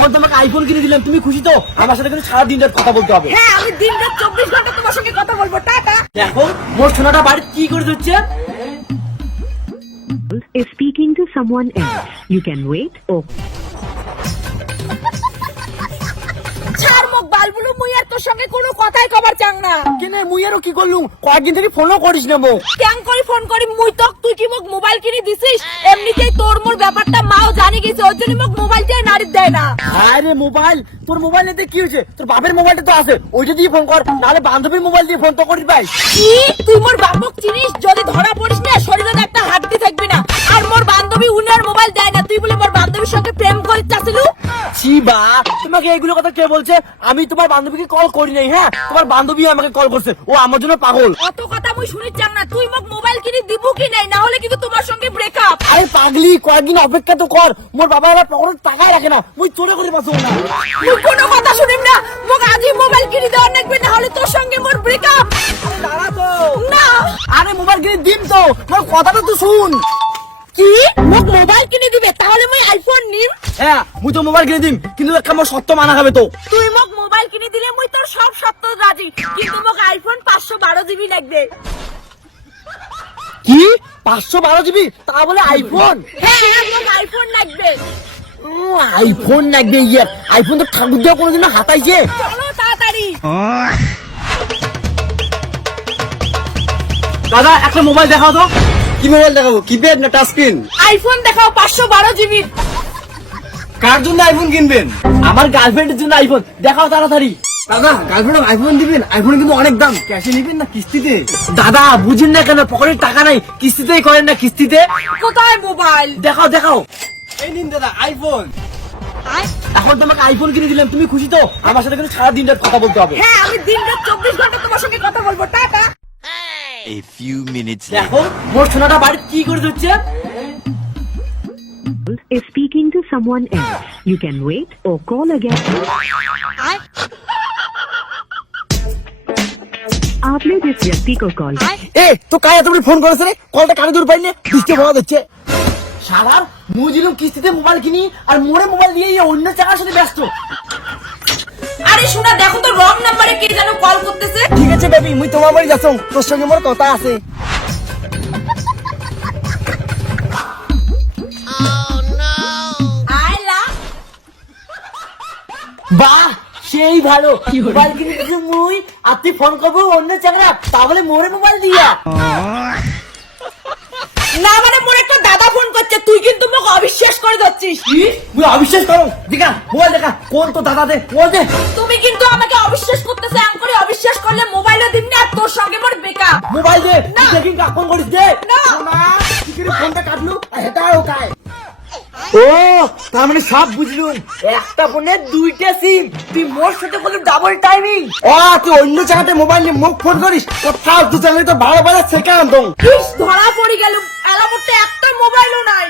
এখন তোমাকে আইফোন কিনে দিলাম তুমি খুশি তো? আমার সাথে কিন্তু সারা দিন রাত কথা বলতে হবে। হ্যাঁ আমি দিন রাত চব্বিশ ঘণ্টা তোমার সঙ্গে কথা বলব। টাটা। দেখো মোর সোনাটা বাড়ি কি করে দিচ্ছে is speaking to someone else. You can wait or ছাড় মুখ বালবুলু মুই আর তোর সঙ্গে কোনো কথাই কবার না কেনে মুই আরও কি করলুম কয়েকদিন থেকে ফোনও করিস না মো ক্যাং করে ফোন করি মুই তো তুই কি মোক মোবাইল কিনে দিছিস? এমনিতেই তোর মোর ব্যাপারটা মাও জানি গেছে ওর জন্য মোক মোবাইলটাই নাড়ি দেয় না। আরে মোবাইল তোর মোবাইল নিতে কি হয়েছে তোর বাপের মোবাইলটা তো আছে ওইটা দিয়ে ফোন কর নাহলে বান্ধবীর মোবাইল দিয়ে ফোন তো করিস ভাই কি? তুই মোর বাপক চিনিস যদি ধরা পড়িস না? বা তোমাকে এইগুলো কথা কে বলছে? আমি তোমার বান্ধবীকে কল করি নাই হ্যাঁ? তোমার বান্ধবী আমাকে কল করছে। ও আমার জন্য পাগল। অত কথা মুই শুনিস না। তুই মোক মোবাইল কিনে দিব কি নাই? না হলে কিন্তু তোমার সঙ্গে ব্রেকআপ আরে পাগলি কয়েকদিন অপেক্ষা তো কর। মোর বাবা আমার পকেটে টাকা রাখে না। মুই চোরে করে পাচ্ছ না। মুই কোনো কথা শুনিম না। মোক আজই মোবাইল কিনে দেওয়া লাগবে না হলে তোর সঙ্গে মোর ব্রেকআপ দাঁড়া তো। না। আরে মোবাইল কিনে দিন তো। মোর কথাটা তো শুন। কি মোক মোবাইল কিনে দিবে তাহলে মুই আইফোন নিম। হ্যাঁ মুই তো মোবাইল কিনে দিম কিন্তু একটা মোর সত্য মানা খাবে তো তুই মোক মোবাইল কিনে দিলে মুই তোর সব সপ্ত রাজি কিন্তু মোক আইফোন পাঁচশো বারো জিবি লাগবে। কি? পাঁচশো বারো জিবি? তা বলে আইফোন হ্যাঁ হ্যাঁ মোক আইফোন লাগবে। আইফোন লাগবে ইয়ে। আইফোন তো ঠাকুর দেওয়া কোনোদিনও হাতাইছে। চলো তাড়াতাড়ি। দাদা একটা মোবাইল দেখাও তো। কি মোবাইল দেখাবো? কিপ্যাড না টাচ স্ক্রিন আইফোন দেখাও পাঁচশো বারো জিবি। কার জন্য আইফোন কিনবেন? আমার গার্লফ্রেন্ডের জন্য আইফোন। দেখাও তাড়াতাড়ি। দাদা গার্লফ্রেন্ড আইফোন দিবেন? আইফোন কিন্তু অনেক দাম। ক্যাশে নিবেন না কিস্তিতে? দাদা বুঝেন না কেন পকেটে টাকা নাই। কিস্তিতেই করেন না কিস্তিতে? কোথায় মোবাইল? দেখাও দেখাও। এই নিন দাদা আইফোন। এখন তোমাকে আইফোন কিনে দিলাম তুমি খুশি তো? আমার সাথে কিন্তু সারা দিন রাত কথা বলতে হবে। হ্যাঁ আমি দিন রাত চব্বিশ ঘণ্টা তোমার সঙ্গে কথা বলব। A few minutes দেখো মোর সোনাটা বাড়িতে কি করে দিচ্ছে is speaking to someone else. You can wait or call again. आपने जिस व्यक्ति को कॉल এ তো কায়া তুমি ফোন করেছে রে কলটা কানে দূর পাইলে ডিস্টার্ব হওয়া যাচ্ছে সারার মুজিলুম কিস্তিতে মোবাইল কিনি আর মোরে মোবাইল দিয়ে এই অন্য জায়গার সাথে ব্যস্ত আরে শোনা দেখো তো রং নাম্বারে কে যেন কল করতেছে। ঠিক আছে বেবি মুই তোমার বাড়ি যাচ্ছ তোর সঙ্গে মোর কথা আছে। বাহ সেই ভালো। মোবাইল কিনে দিয়েছে মুই আর তুই ফোন করব অন্য জায়গা তাহলে মোরে মোবাইল দিয়া। না মানে মোর একটা দাদা ফোন করছে তুই কিন্তু মোক অবিশ্বাস করে যাচ্ছিস। কি? মুই অবিশ্বাস করো? দেখা মোবাইল দেখা। কোন তো দাদা দে ও দে তুমি কিন্তু আমাকে অবিশ্বাস করতেছে আম করে অবিশ্বাস করলে মোবাইলও দিবি না আর তোর সঙ্গে মোর বেকা মোবাইল দে। দেখি কাকন করিস দে। না। কি করে ফোনটা কাটলু? হেটাও কায় ও তার মানে সব বুঝলুম। একটা ফোনে দুইটা সিম। তুই মোর সাথে বলে ডাবল টাইমিং ও তুই অন্য জায়গাতে মোবাইল নিয়ে মুখ ফোন করিস কোথাও দু জায়গায় তো ভালো ভালো সেকেন্ড দং ধরা পড়ে গেল এলামতে একটা মোবাইলও নাই।